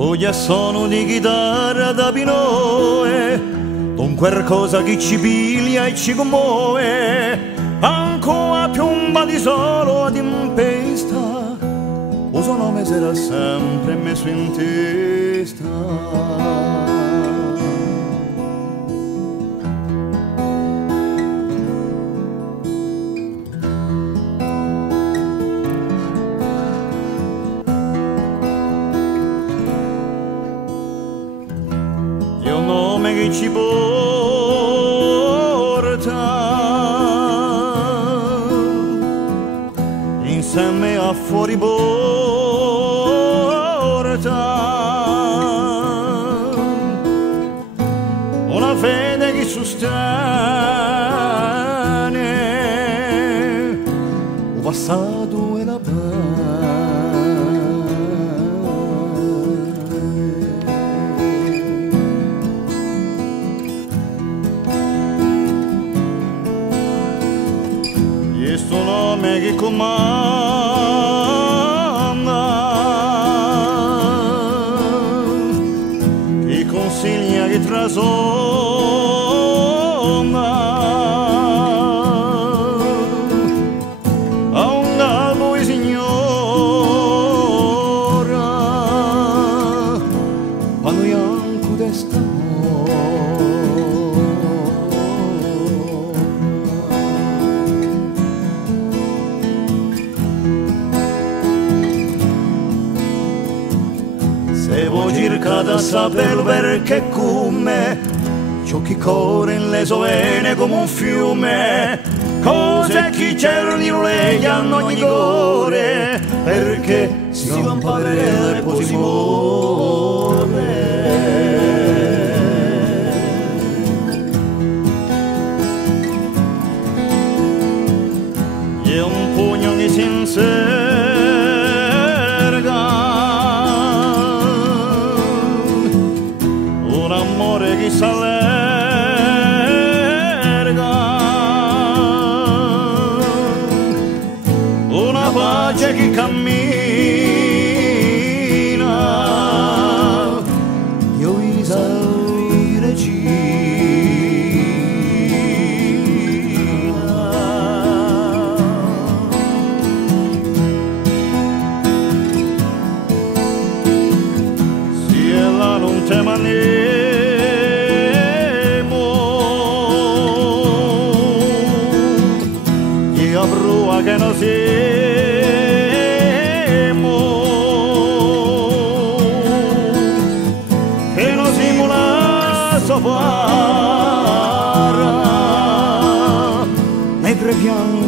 Oggi sono di chitarra da pinoe, con qualcosa che ci piglia e ci commuove, ancora piomba di solo ad impesta, o suo nome sarà sempre messo in testa. Che ci porta insieme a fuori porta una fede che sostiene il passato e la questo nome che comanda, che consiglia, che trasonda a un gallo e signora quando bianco d'estate. Se vuoi cercare a sapere perché come ciò che corre in le sue vene come un fiume, cose che c'erano lei hanno ogni cuore, perché si va un padre e poi si muore. E un pugno che si un amore che s'allarga, una pace che cammina, io vi regina. Si è là non te mani a brua che non siamo, che non siamo la sopra, nei tre piani